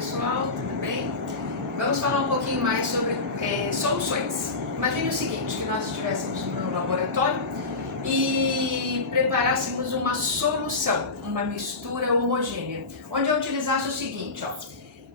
pessoal, tudo bem? Vamos falar um pouquinho mais sobre soluções. Imagine o seguinte, que nós estivéssemos no laboratório e preparássemos uma solução, uma mistura homogênea, onde eu utilizasse o seguinte, ó,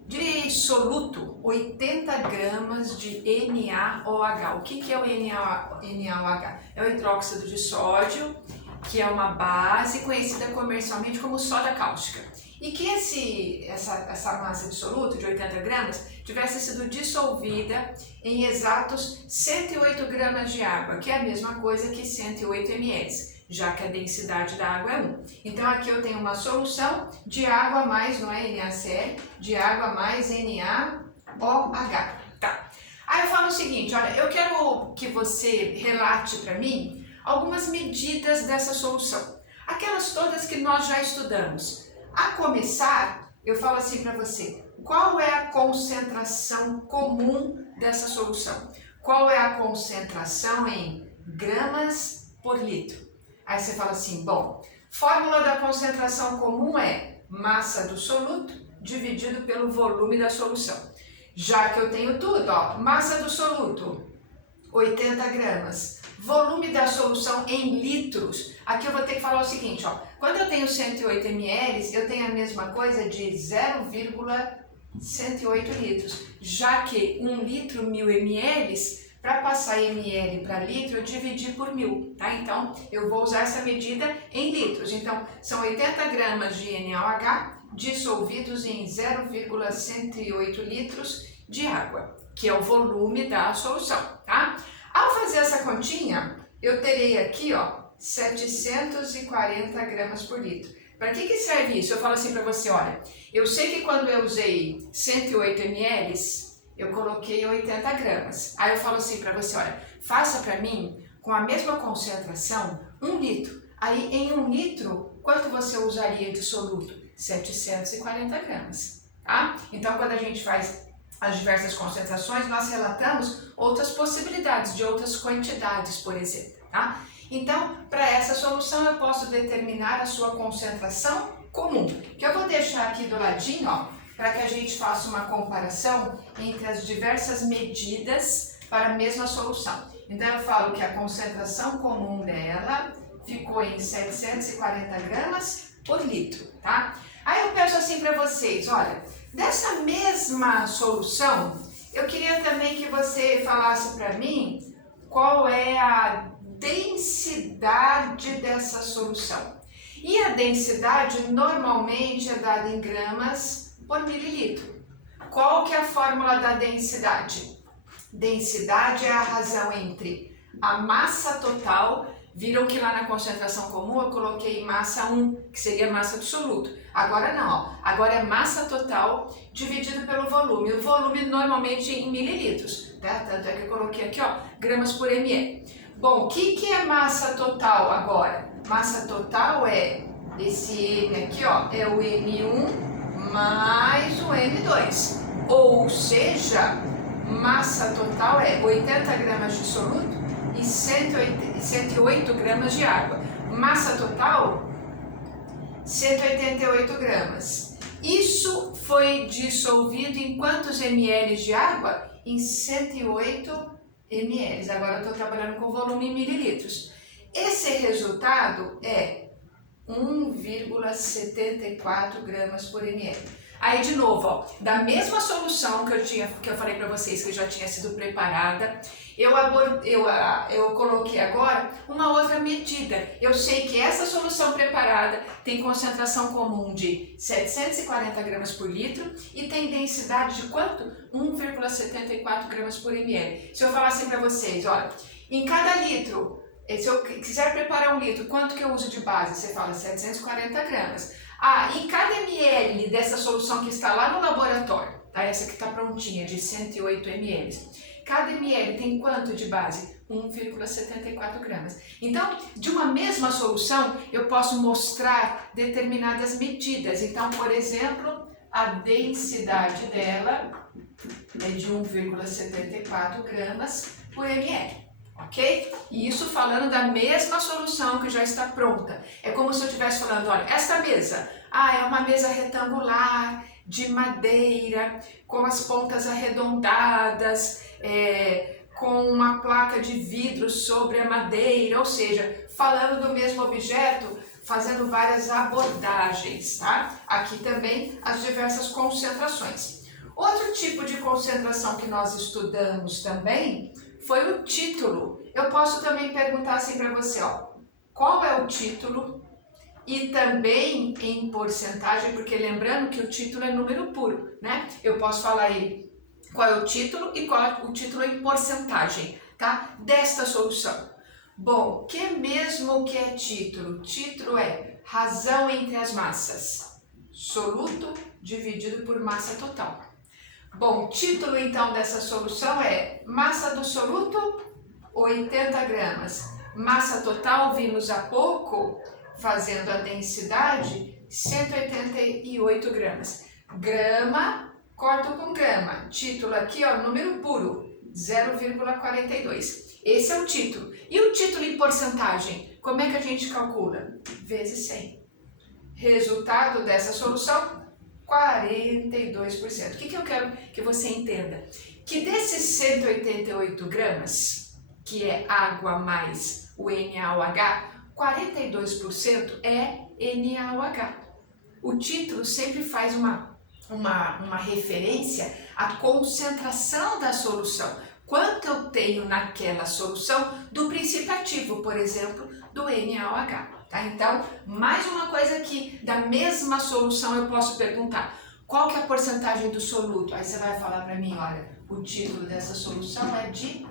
de soluto, 80 gramas de NaOH. O que é o NaOH? É o hidróxido de sódio, que é uma base conhecida comercialmente como soda cáustica. E que essa massa de soluto de 80 gramas tivesse sido dissolvida em exatos 108 gramas de água, que é a mesma coisa que 108 ml, já que a densidade da água é 1. Então aqui eu tenho uma solução de água mais, não é NaCl, de água mais NaOH. Tá. Aí eu falo o seguinte, olha, eu quero que você relate para mim algumas medidas dessa solução. Aquelas todas que nós já estudamos. A começar, eu falo assim para você, qual é a concentração comum dessa solução? Qual é a concentração em gramas por litro? Aí você fala assim, bom, fórmula da concentração comum é massa do soluto dividido pelo volume da solução. Já que eu tenho tudo, ó, massa do soluto, 80 gramas. Volume da solução em litros. Aqui eu vou ter que falar o seguinte, ó. Quando eu tenho 108 ml, eu tenho a mesma coisa de 0,108 litros. Já que 1 litro, 1000 ml, para passar ml para litro, eu dividi por 1000, tá? Então, eu vou usar essa medida em litros. Então, são 80 gramas de NaOH dissolvidos em 0,108 litros de água, que é o volume da solução, tá? Ao fazer essa continha, eu terei aqui, ó, 740 gramas por litro. Para que serve isso? Eu falo assim para você, olha, eu sei que quando eu usei 108 ml, eu coloquei 80 gramas. Aí eu falo assim para você, olha, faça para mim com a mesma concentração 1 litro. Aí em 1 litro, quanto você usaria de soluto? 740 gramas, tá? Então quando a gente faz as diversas concentrações, nós relatamos outras possibilidades de outras quantidades, por exemplo, tá? Então, para essa solução eu posso determinar a sua concentração comum, que eu vou deixar aqui do ladinho, ó, para que a gente faça uma comparação entre as diversas medidas para a mesma solução. Então eu falo que a concentração comum dela ficou em 740 gramas por litro, tá? Aí eu peço assim para vocês, olha, dessa mesma solução, eu queria também que você falasse para mim qual é a densidade dessa solução. E a densidade normalmente é dada em gramas por mililitro. Qual que é a fórmula da densidade? Densidade é a razão entre a massa total. Viram que lá na concentração comum eu coloquei massa 1, que seria massa do soluto. Agora não, ó. Agora é massa total dividido pelo volume. O volume normalmente em mililitros, tá? Tanto é que eu coloquei aqui, ó, gramas por ml. Bom, o que é massa total agora? Massa total é esse M aqui, ó, é o M1 mais o M2. Ou seja, massa total é 80 gramas de soluto e 108 gramas de água. Massa total, 188 gramas. Isso foi dissolvido em quantos ml de água? Em 108 ml. Agora eu estou trabalhando com volume em mililitros. Esse resultado é 1,74 gramas por ml. Aí de novo, ó, da mesma solução que eu falei para vocês que já tinha sido preparada, eu coloquei agora uma outra medida. Eu sei que essa solução preparada tem concentração comum de 740 gramas por litro e tem densidade de quanto? 1,74 gramas por ml. Se eu falar assim para vocês, olha, em cada litro, se eu quiser preparar 1 litro, quanto que eu uso de base? Você fala 740 gramas. Ah, em cada ml dessa solução que está lá no laboratório, tá? Essa que está prontinha, de 108 ml. Cada ml tem quanto de base? 1,74 gramas. Então, de uma mesma solução, eu posso mostrar determinadas medidas. Então, por exemplo, a densidade dela é de 1,74 gramas por ml. Ok? E isso falando da mesma solução que já está pronta. É como se eu estivesse falando, olha, esta mesa, é uma mesa retangular, de madeira, com as pontas arredondadas, com uma placa de vidro sobre a madeira, ou seja, falando do mesmo objeto, fazendo várias abordagens, tá? Aqui também as diversas concentrações. Outro tipo de concentração que nós estudamos também foi o título. Eu posso também perguntar assim para você, ó, qual é o título? E também em porcentagem, porque lembrando que o título é número puro, né? Eu posso falar ele, qual é o título e qual é o título em porcentagem, tá? Desta solução. Bom, que mesmo que é título? Título é razão entre as massas, soluto dividido por massa total. Bom, título então dessa solução é massa do soluto, 80 gramas. Massa total, vimos há pouco, fazendo a densidade, 188 gramas. Grama, corto com grama. Título aqui, ó, número puro, 0,42. Esse é o título. E o título em porcentagem? Como é que a gente calcula? Vezes 100. Resultado dessa solução, 42%. O que eu quero que você entenda? Que desses 188 gramas, que é água mais o NaOH, 42% é NaOH. O título sempre faz uma referência à concentração da solução. Quanto eu tenho naquela solução do princípio ativo, por exemplo, do NaOH. Tá? Então, mais uma coisa aqui, da mesma solução eu posso perguntar, qual que é a porcentagem do soluto? Aí você vai falar para mim, olha, o título dessa solução é de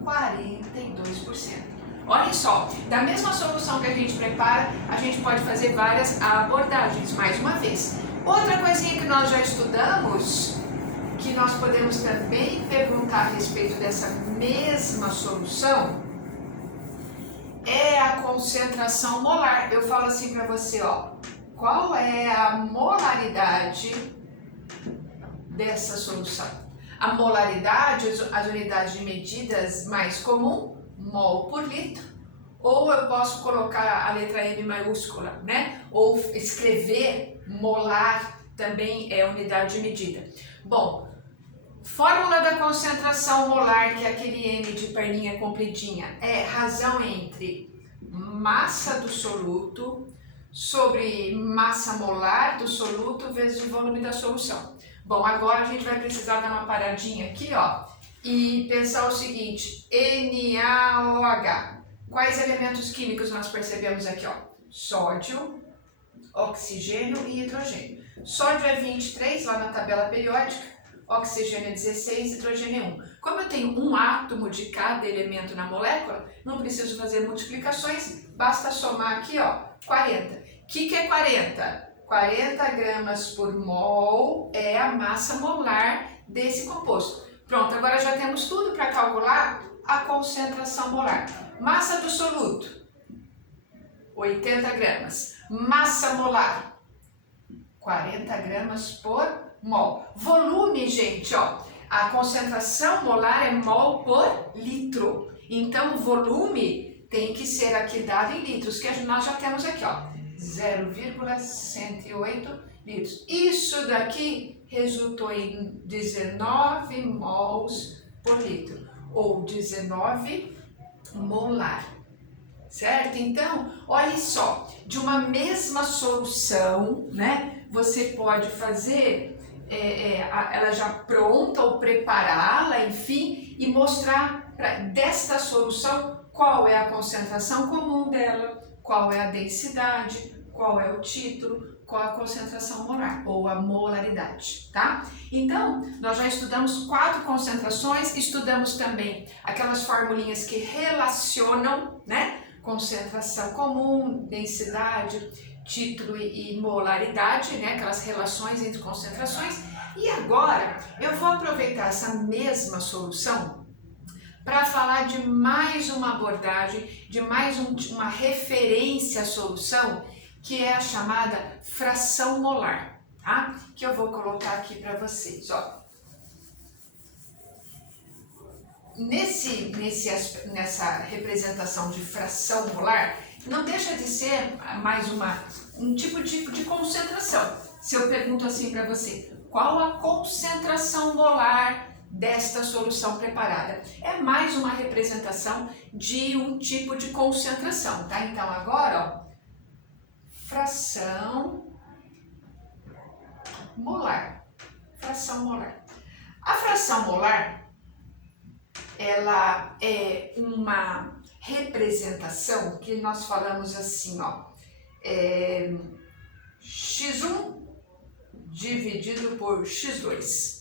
42%. Olha só, da mesma solução que a gente prepara, a gente pode fazer várias abordagens, mais uma vez. Outra coisinha que nós já estudamos, que nós podemos também perguntar a respeito dessa mesma solução, é a concentração molar. Eu falo assim para você, ó, qual é a molaridade dessa solução? A molaridade, as unidades de medidas mais comum, mol por litro, ou eu posso colocar a letra M maiúscula, né? Ou escrever molar, também é unidade de medida. Bom, fórmula da concentração molar, que é aquele N de perninha compridinha, é razão entre massa do soluto sobre massa molar do soluto vezes o volume da solução. Bom, agora a gente vai precisar dar uma paradinha aqui, ó, e pensar o seguinte, NaOH. Quais elementos químicos nós percebemos aqui, ó? Sódio, oxigênio e hidrogênio. Sódio é 23 lá na tabela periódica, oxigênio é 16, hidrogênio é 1. Como eu tenho um átomo de cada elemento na molécula, não preciso fazer multiplicações, basta somar aqui, ó, 40. O que é 40? 40 gramas por mol é a massa molar desse composto. Pronto, agora já temos tudo para calcular a concentração molar. Massa do soluto, 80 gramas. Massa molar, 40 gramas por mol. Volume, gente, ó, a concentração molar é mol por litro. Então, o volume tem que ser aqui dado em litros, que nós já temos aqui, ó, 0,108 litros. Isso daqui resultou em 19 mols por litro, ou 19 molar. Certo? Então, olha só, de uma mesma solução, né? Você pode fazer ela já pronta ou prepará-la, enfim, e mostrar desta solução qual é a concentração comum dela, qual é a densidade, qual é o título, qual é a concentração molar ou a molaridade, tá? Então, nós já estudamos 4 concentrações, estudamos também aquelas formulinhas que relacionam, né? Concentração comum, densidade, título e molaridade, né? Aquelas relações entre concentrações. E agora eu vou aproveitar essa mesma solução para falar de mais uma abordagem, de mais uma referência à solução, que é a chamada fração molar, tá? Que eu vou colocar aqui para vocês, ó. Nessa representação de fração molar, não deixa de ser mais um tipo de concentração. Se eu pergunto assim para você, qual a concentração molar desta solução preparada. É mais uma representação de um tipo de concentração, tá? Então agora, ó, fração molar. Fração molar. A fração molar, ela é uma representação que nós falamos assim, ó, x1 dividido por x2.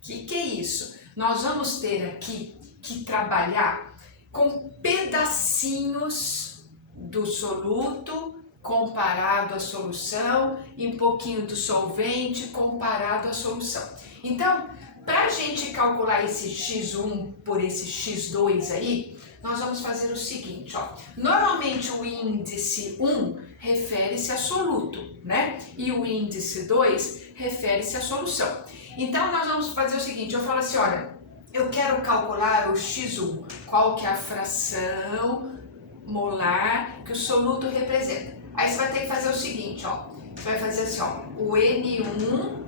Que é isso? Nós vamos ter aqui que trabalhar com pedacinhos do soluto comparado à solução e um pouquinho do solvente comparado à solução. Então, para a gente calcular esse x1 por esse x2 aí, nós vamos fazer o seguinte, ó. Normalmente o índice 1 refere-se a soluto, né? E o índice 2 refere-se à solução. Então nós vamos fazer o seguinte, eu falo assim, olha, eu quero calcular o x1, qual que é a fração molar que o soluto representa. Aí você vai ter que fazer o seguinte, ó, você vai fazer assim, ó, o N1,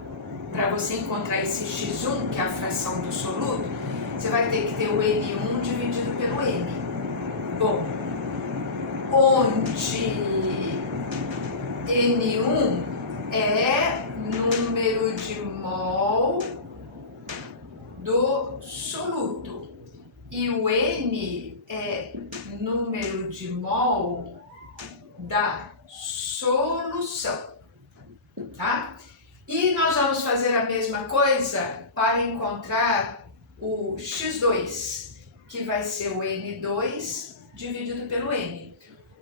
para você encontrar esse x1, que é a fração do soluto, você vai ter que ter o N1 dividido pelo N. Bom, onde N1 é número de mol do soluto e o N é número de mol da solução, tá? E nós vamos fazer a mesma coisa para encontrar o x2, que vai ser o N2 dividido pelo N,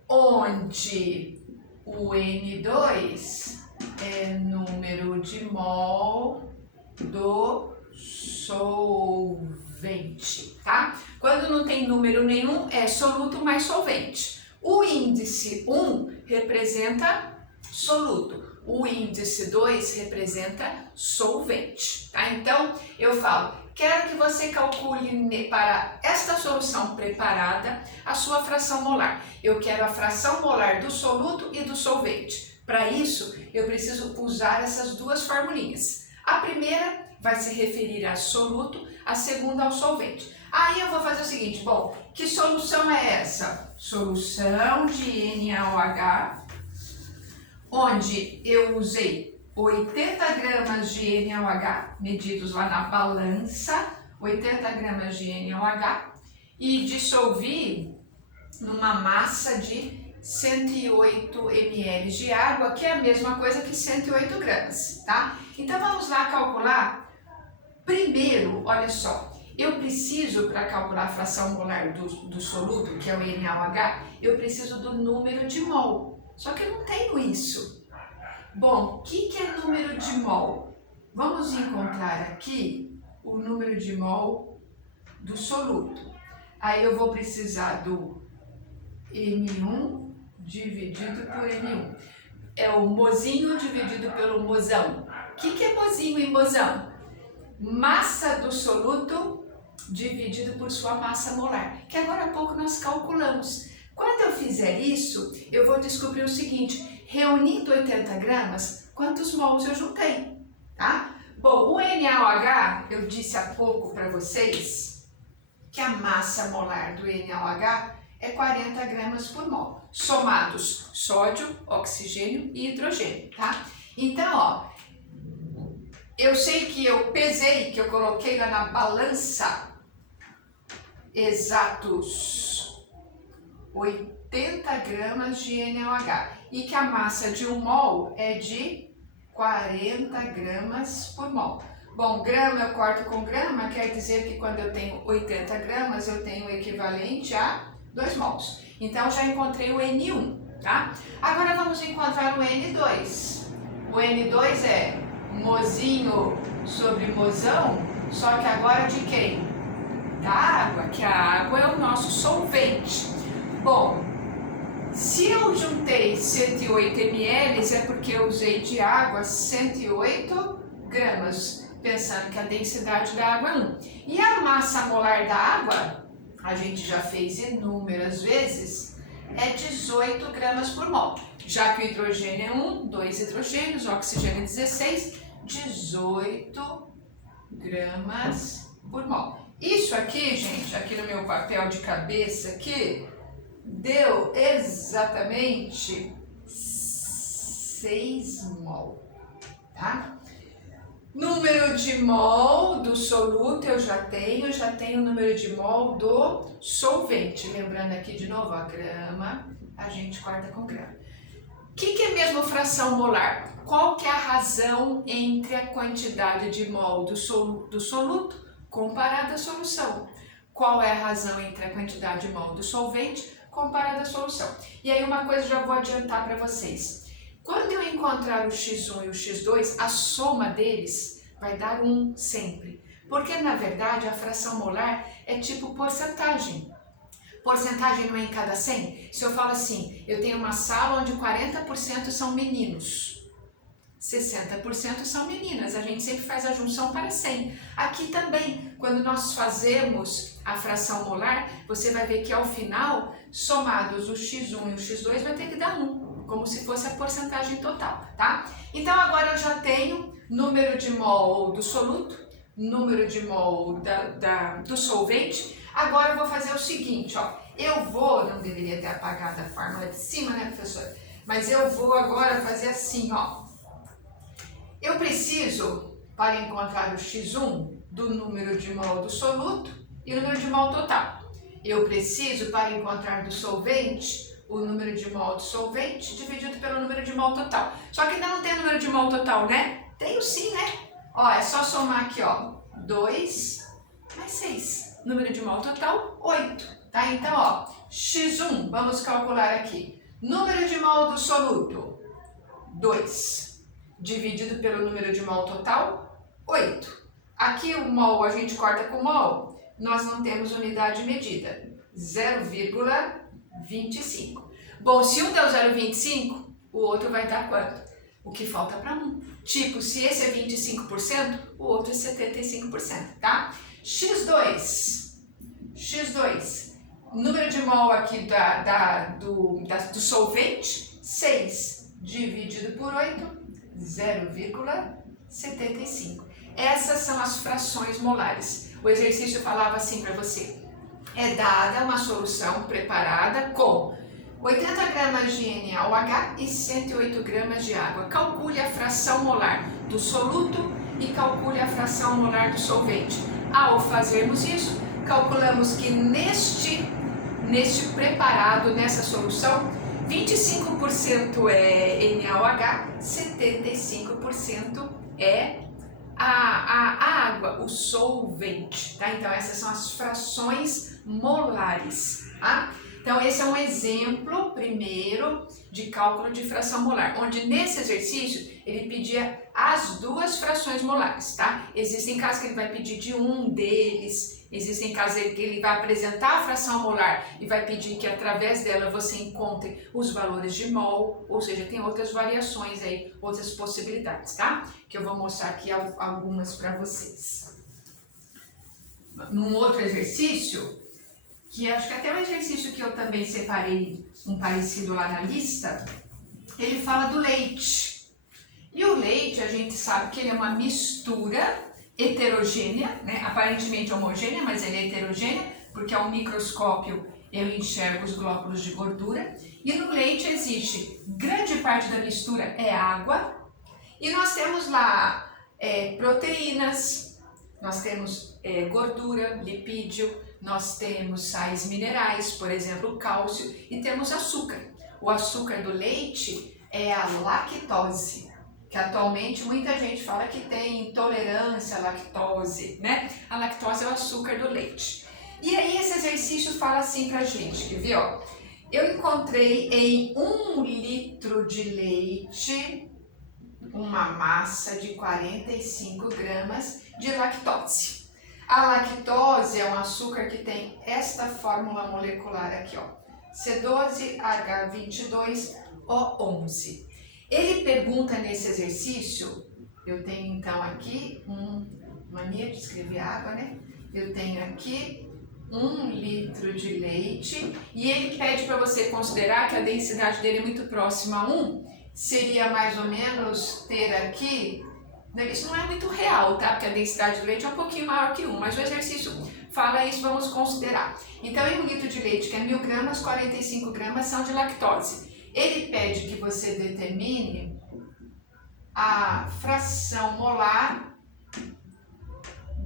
onde o N2 é número de mol do solvente, tá? Quando não tem número nenhum, é soluto mais solvente. O índice 1 representa soluto, o índice 2 representa solvente, tá? Então, eu falo, quero que você calcule para esta solução preparada a sua fração molar. Eu quero a fração molar do soluto e do solvente. Para isso, eu preciso usar essas duas formulinhas. A primeira vai se referir a soluto, a segunda ao solvente. Aí eu vou fazer o seguinte, bom, que solução é essa? Solução de NaOH, onde eu usei 80 gramas de NaOH, medidos lá na balança, 80 gramas de NaOH, e dissolvi numa massa de 108 ml de água, que é a mesma coisa que 108 gramas, tá? Então vamos lá calcular. Primeiro, olha só, eu preciso, para calcular a fração molar do soluto, que é o NaOH, eu preciso do número de mol. Só que eu não tenho isso. Bom, o que é número de mol? Vamos encontrar aqui o número de mol do soluto. Aí eu vou precisar do M1 dividido por M1. É o mozinho dividido pelo mozão. O que é mozinho e mozão? Massa do soluto dividido por sua massa molar, que agora há pouco nós calculamos. Quando eu fizer isso, eu vou descobrir o seguinte, reunindo 80 gramas, quantos mols eu juntei, tá? Bom, o NaOH, eu disse há pouco para vocês que a massa molar do NaOH é 40 gramas por mol, somados sódio, oxigênio e hidrogênio, tá? Então, ó, eu sei que eu pesei, que eu coloquei lá na balança, exatos 80 gramas de NaOH e que a massa de 1 mol é de 40 gramas por mol. Bom, grama eu corto com grama, quer dizer que quando eu tenho 80 gramas, eu tenho o equivalente a 2 mols. Então, já encontrei o N1, tá? Agora vamos encontrar o N2. O N2 é mozinho sobre mozão, só que agora de quem? Da água, que a água é o nosso solvente. Bom, se eu juntei 108 ml, é porque eu usei de água 108 gramas, pensando que a densidade da água é 1. E a massa molar da água, a gente já fez inúmeras vezes, é 18 gramas por mol. Já que o hidrogênio é 1, 2 hidrogênios, o oxigênio é 16, 18 gramas por mol. Isso aqui, gente, aqui no meu papel de cabeça aqui, deu exatamente 6 mol, tá? Número de mol do soluto eu já tenho o número de mol do solvente. Lembrando aqui de novo, a grama, a gente corta com grama. O que é mesmo fração molar? Qual que é a razão entre a quantidade de mol do soluto comparada à solução? Qual é a razão entre a quantidade de mol do solvente comparada à solução? E aí uma coisa já vou adiantar para vocês. Quando eu encontrar o x1 e o x2, a soma deles vai dar 1 sempre. Porque, na verdade, a fração molar é tipo porcentagem. Porcentagem não é em cada 100? Se eu falo assim, eu tenho uma sala onde 40% são meninos, 60% são meninas, a gente sempre faz a junção para 100. Aqui também, quando nós fazemos a fração molar, você vai ver que ao final, somados o x1 e o x2, vai ter que dar 1. Como se fosse a porcentagem total, tá? Então agora eu já tenho número de mol do soluto, número de mol do solvente. Agora eu vou fazer o seguinte, ó. Não deveria ter apagado a fórmula de cima, né, professor? Mas eu vou agora fazer assim, ó. Eu preciso, para encontrar o x1, do número de mol do soluto e o número de mol total. Eu preciso, para encontrar do solvente, o número de mol do solvente dividido pelo número de mol total. Só que ainda não tem número de mol total, né? Tenho sim, né? Ó, é só somar aqui, ó. 2 mais 6. Número de mol total, 8. Tá? Então, ó, x1, vamos calcular aqui. Número de mol do soluto, 2. Dividido pelo número de mol total, 8. Aqui o mol a gente corta com mol. Nós não temos unidade medida. 0,25. Bom, se um deu 0,25, o outro vai dar quanto? O que falta para um. Tipo, se esse é 25%, o outro é 75%, tá? X2. Número de mol aqui do solvente, 6 dividido por 8, 0,75. Essas são as frações molares. O exercício falava assim para você. É dada uma solução preparada com 80 gramas de NaOH e 108 gramas de água. Calcule a fração molar do soluto e calcule a fração molar do solvente. Ao fazermos isso, calculamos que neste preparado, nessa solução, 25% é NaOH, 75% é a água, o solvente, tá? Então essas são as frações molares, tá? Então esse é um exemplo primeiro de cálculo de fração molar, onde nesse exercício ele pedia as duas frações molares, tá? Existem casos que ele vai pedir de um deles, existem casos que ele vai apresentar a fração molar e vai pedir que através dela você encontre os valores de mol, ou seja, tem outras variações aí, outras possibilidades, tá? Que eu vou mostrar aqui algumas para vocês. Num outro exercício, que acho que até é um exercício que eu também separei um parecido lá na lista, ele fala do leite. E o leite, a gente sabe que ele é uma mistura heterogênea, né? Aparentemente homogênea, mas ele é heterogênea, porque ao microscópio eu enxergo os glóbulos de gordura. E no leite existe, grande parte da mistura é água, e nós temos lá proteínas, nós temos gordura, lipídio, nós temos sais minerais, por exemplo, cálcio, e temos açúcar. O açúcar do leite é a lactose, que atualmente muita gente fala que tem intolerância à lactose, né? A lactose é o açúcar do leite. E aí esse exercício fala assim pra gente, quer ver, ó? Eu encontrei em 1 litro de leite uma massa de 45 gramas de lactose. A lactose é um açúcar que tem esta fórmula molecular aqui, ó, C12H22O11. Ele pergunta nesse exercício, eu tenho então aqui mania de escrever água, né? Eu tenho aqui 1 litro de leite e ele pede para você considerar que a densidade dele é muito próxima a 1, seria mais ou menos ter aqui né? Isso não é muito real, tá? Porque a densidade do leite é um pouquinho maior que 1, mas o exercício fala isso, vamos considerar. Então, em 1 litro de leite, que é 1000 gramas, 45 gramas são de lactose. Ele pede que você determine a fração molar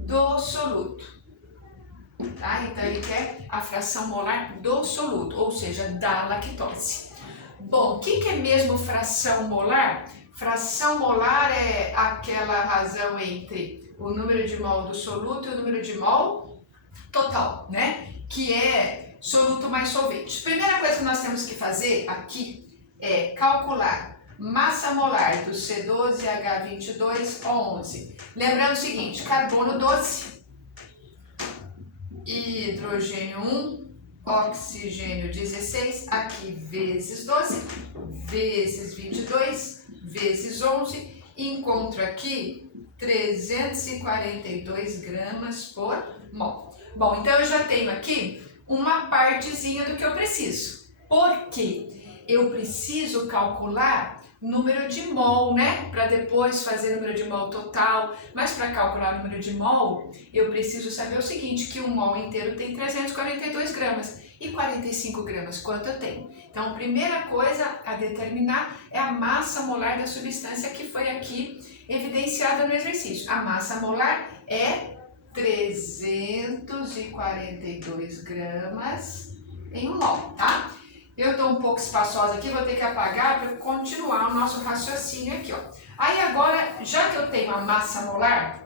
do soluto. Tá? Então, ele quer a fração molar do soluto, ou seja, da lactose. Bom, o que é mesmo fração molar? Fração molar é aquela razão entre o número de mol do soluto e o número de mol total, né? Que é soluto mais solvente. Primeira coisa que nós temos que fazer aqui é calcular massa molar do C12H22O11. Lembrando o seguinte, carbono 12, hidrogênio 1, oxigênio 16, aqui vezes 12, vezes 22, vezes 11, encontro aqui 342 gramas por mol. Bom, então eu já tenho aqui uma partezinha do que eu preciso. Por quê? Eu preciso calcular número de mol, né? Para depois fazer número de mol total. Mas para calcular número de mol, eu preciso saber o seguinte, que um mol inteiro tem 342 gramas. E 45 gramas, quanto eu tenho? Então, a primeira coisa a determinar é a massa molar da substância que foi aqui evidenciada no exercício. A massa molar é 342 gramas em 1 mol, tá? Eu estou um pouco espaçosa aqui, vou ter que apagar para continuar o nosso raciocínio aqui, ó. Aí agora, já que eu tenho a massa molar,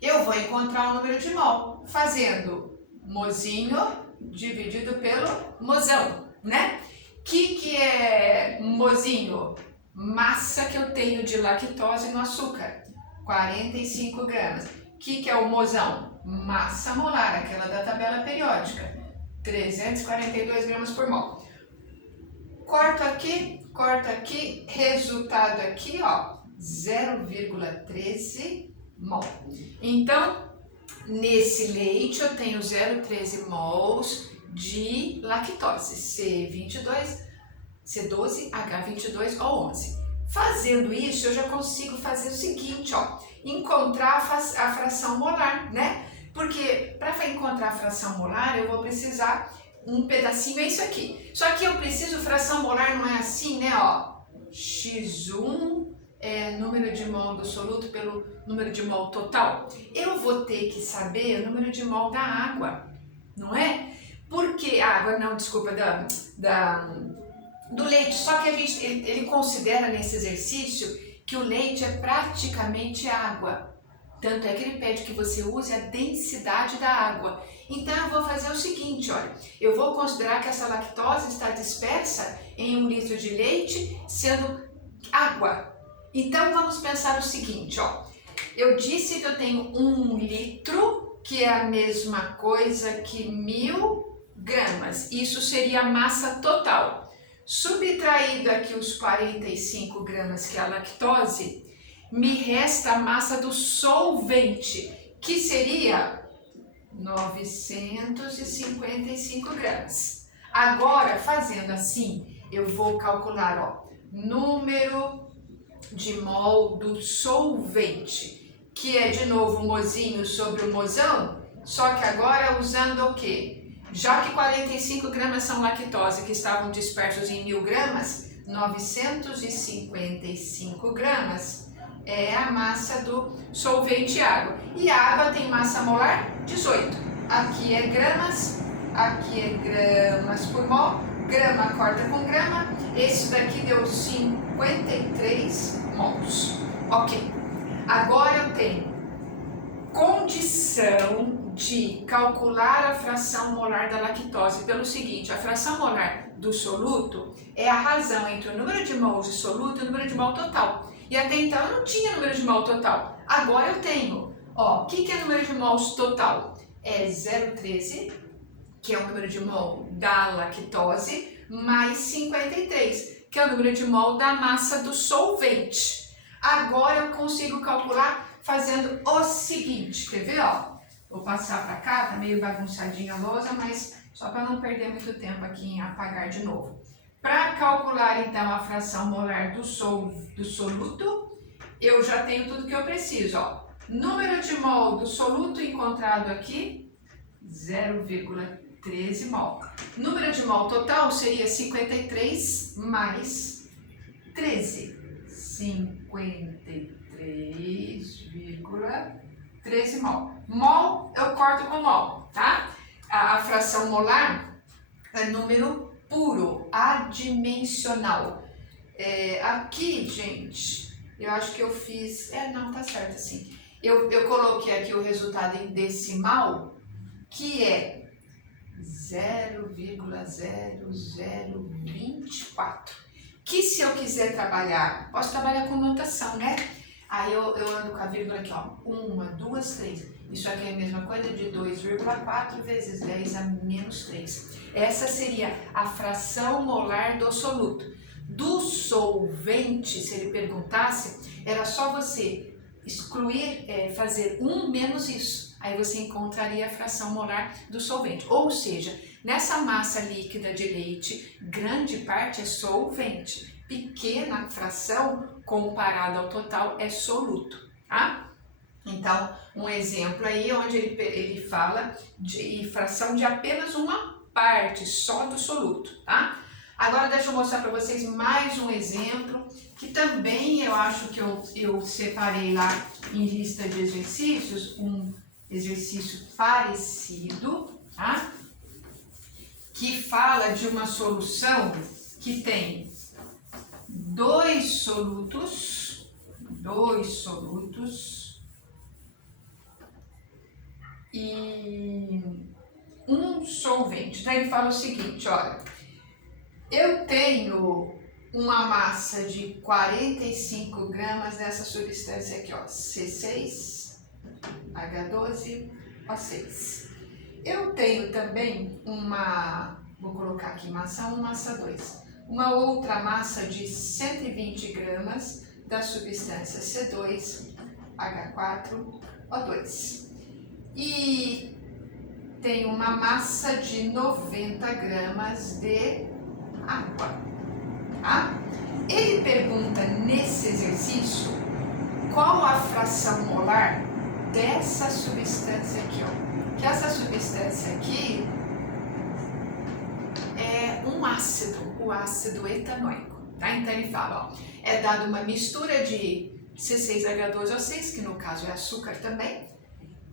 eu vou encontrar o número de mol, fazendo mozinho dividido pelo mozão, né? Que é mozinho? Massa que eu tenho de lactose no açúcar, 45 gramas. Que é o mozão? Massa molar, aquela da tabela periódica, 342 gramas por mol. Corto aqui, resultado aqui, ó, 0,13 mol. Então, nesse leite eu tenho 0,13 mols de lactose, C12H22O11. Fazendo isso, eu já consigo fazer o seguinte, ó, encontrar a fração molar, né? Porque para encontrar a fração molar, eu vou precisar um pedacinho, é isso aqui. Só que eu preciso, fração molar não é assim, né, ó, X1 é número de mol do soluto pelo número de mol total. Eu vou ter que saber o número de mol da água, não é? Porque a água, não, desculpa, do leite, só que ele considera nesse exercício que o leite é praticamente água. Tanto é que ele pede que você use a densidade da água. Então eu vou fazer o seguinte, olha, eu vou considerar que essa lactose está dispersa em 1 litro de leite, sendo água. Então vamos pensar o seguinte, ó, eu disse que eu tenho 1 litro, que é a mesma coisa que 1000 gramas. Isso seria a massa total. Subtraído aqui os 45 gramas, que é a lactose, me resta a massa do solvente, que seria 955 gramas. Agora, fazendo assim, eu vou calcular, ó, número de mol do solvente, que é de novo o mozinho sobre o mozão, só que agora usando o quê? Já que 45 gramas são lactose, que estavam dispersos em 1000 gramas, 955 gramas é a massa do solvente água. E a água tem massa molar 18. Aqui é gramas por mol, grama corta com grama, esse daqui deu 53 mols. Ok, agora eu tenho condição de calcular a fração molar da lactose pelo seguinte, a fração molar do soluto é a razão entre o número de mols de soluto e o número de mol total. E até então eu não tinha número de mol total, agora eu tenho. Ó, o que é número de mols total? É 0,13, que é o número de mol da lactose, mais 53, que é o número de mol da massa do solvente. Agora eu consigo calcular fazendo o seguinte, quer ver, ó? Vou passar para cá, tá meio bagunçadinha a lousa, mas só para não perder muito tempo aqui em apagar de novo. Para calcular então a fração molar do soluto, eu já tenho tudo que eu preciso, ó. Número de mol do soluto encontrado aqui, 0,13 mol. Número de mol total seria 53 mais 13. 53,13 mol. Mol eu corto com mol, tá? A fração molar é número puro, adimensional. Aqui, gente, eu acho que eu fiz... não, tá certo assim. Eu coloquei aqui o resultado em decimal, que é 0,0024. Que se eu quiser trabalhar, posso trabalhar com notação, né? Aí eu ando com a vírgula aqui, ó. 1, 2, 3. Isso aqui é a mesma coisa de 2,4 vezes 10 a menos 3. Essa seria a fração molar do soluto. Do solvente, se ele perguntasse, era só você excluir, fazer 1 menos isso. Aí você encontraria a fração molar do solvente. Ou seja, nessa massa líquida de leite, grande parte é solvente. Pequena fração, comparada ao total, é soluto, tá? Então, um exemplo aí onde ele fala de fração de apenas uma parte só do soluto, tá? Agora deixa eu mostrar para vocês mais um exemplo, que também eu acho que eu separei lá em lista de exercícios, um exercício parecido, tá? Que fala de uma solução que tem dois solutos e um solvente. Então ele fala o seguinte, olha, eu tenho uma massa de 45 gramas dessa substância aqui, ó, C6H12O6. Eu tenho também vou colocar aqui massa 1, massa 2, uma outra massa de 120 gramas da substância C2H4O2. E tem uma massa de 90 gramas de água, tá? Ele pergunta nesse exercício qual a fração molar dessa substância aqui, ó. Que essa substância aqui é um ácido, o ácido etanóico, tá? Então ele fala, ó, é dada uma mistura de C6H12O6, que no caso é açúcar também,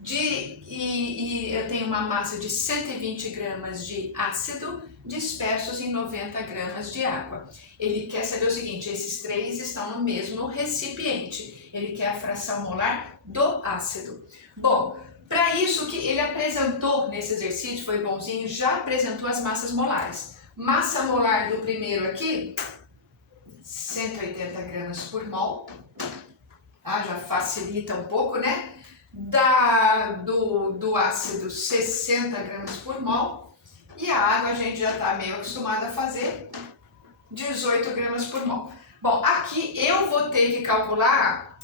e eu tenho uma massa de 120 gramas de ácido dispersos em 90 gramas de água. Ele quer saber o seguinte, esses três estão no mesmo recipiente. Ele quer a fração molar do ácido. Bom, para isso que ele apresentou nesse exercício, foi bonzinho, já apresentou as massas molares. Massa molar do primeiro aqui, 180 gramas por mol, tá? Já facilita um pouco, né? Do ácido 60 gramas por mol, e a água a gente já está meio acostumado a fazer, 18 gramas por mol. Bom, aqui eu vou ter que calcular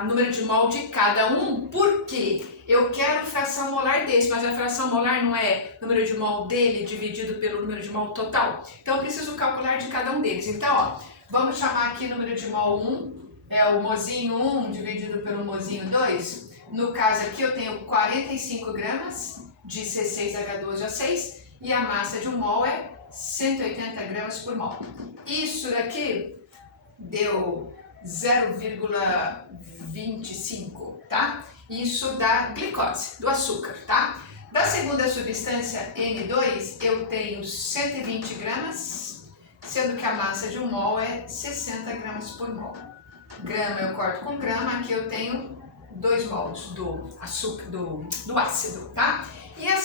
o número de mol de cada um, porque eu quero fração molar desse, mas a fração molar não é número de mol dele dividido pelo número de mol total. Então eu preciso calcular de cada um deles. Então, ó, vamos chamar aqui número de mol 1, é o mozinho 1 dividido pelo mozinho 2. No caso aqui eu tenho 45 gramas de C6H12O6 e a massa de 1 mol é 180 gramas por mol. Isso daqui deu 0,25, tá? Isso dá glicose, do açúcar, tá? Da segunda substância, N2, eu tenho 120 gramas, sendo que a massa de 1 mol é 60 gramas por mol. Grama eu corto com grama, aqui eu tenho 2 mols do açúcar, do ácido, tá? E a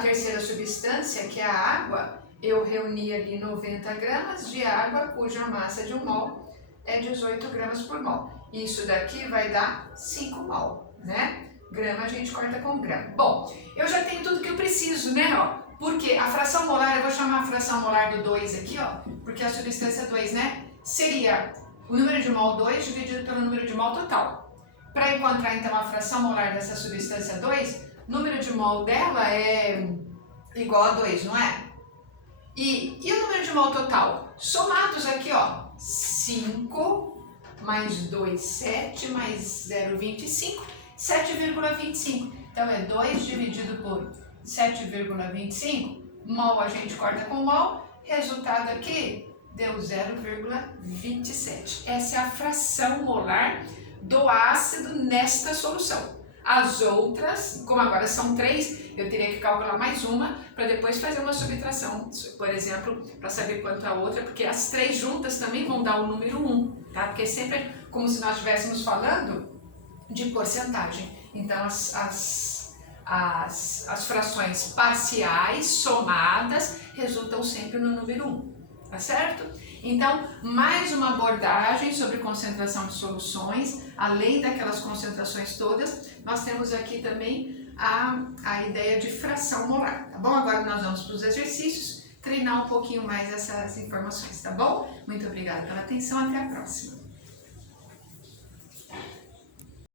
terceira substância, que é a água, eu reuni ali 90 gramas de água, cuja massa de 1 mol é 18 gramas por mol. Isso daqui vai dar 5 mol, né? Grama a gente corta com grama. Bom, eu já tenho tudo que eu preciso, né, ó? Porque a fração molar, eu vou chamar a fração molar do 2 aqui, ó, porque a substância 2, né, seria o número de mol 2 dividido pelo número de mol total. Para encontrar, então, a fração molar dessa substância 2, o número de mol dela é igual a 2, não é? E o número de mol total? Somados aqui, ó, 5 mais 2, 7, mais 0,25, 7,25. Então, é 2 dividido por 7,25, mol a gente corta com mol, resultado aqui deu 0,27. Essa é a fração molar do ácido nesta solução. As outras, como agora são 3, eu teria que calcular mais uma para depois fazer uma subtração, por exemplo, para saber quanto a outra, porque as 3 juntas também vão dar o número 1, tá? Porque sempre é como se nós estivéssemos falando de porcentagem. Então, as frações parciais somadas resultam sempre no número 1, tá certo? Então, mais uma abordagem sobre concentração de soluções, além daquelas concentrações todas, nós temos aqui também a ideia de fração molar, tá bom? Agora nós vamos para os exercícios, treinar um pouquinho mais essas informações, tá bom? Muito obrigada pela atenção, até a próxima!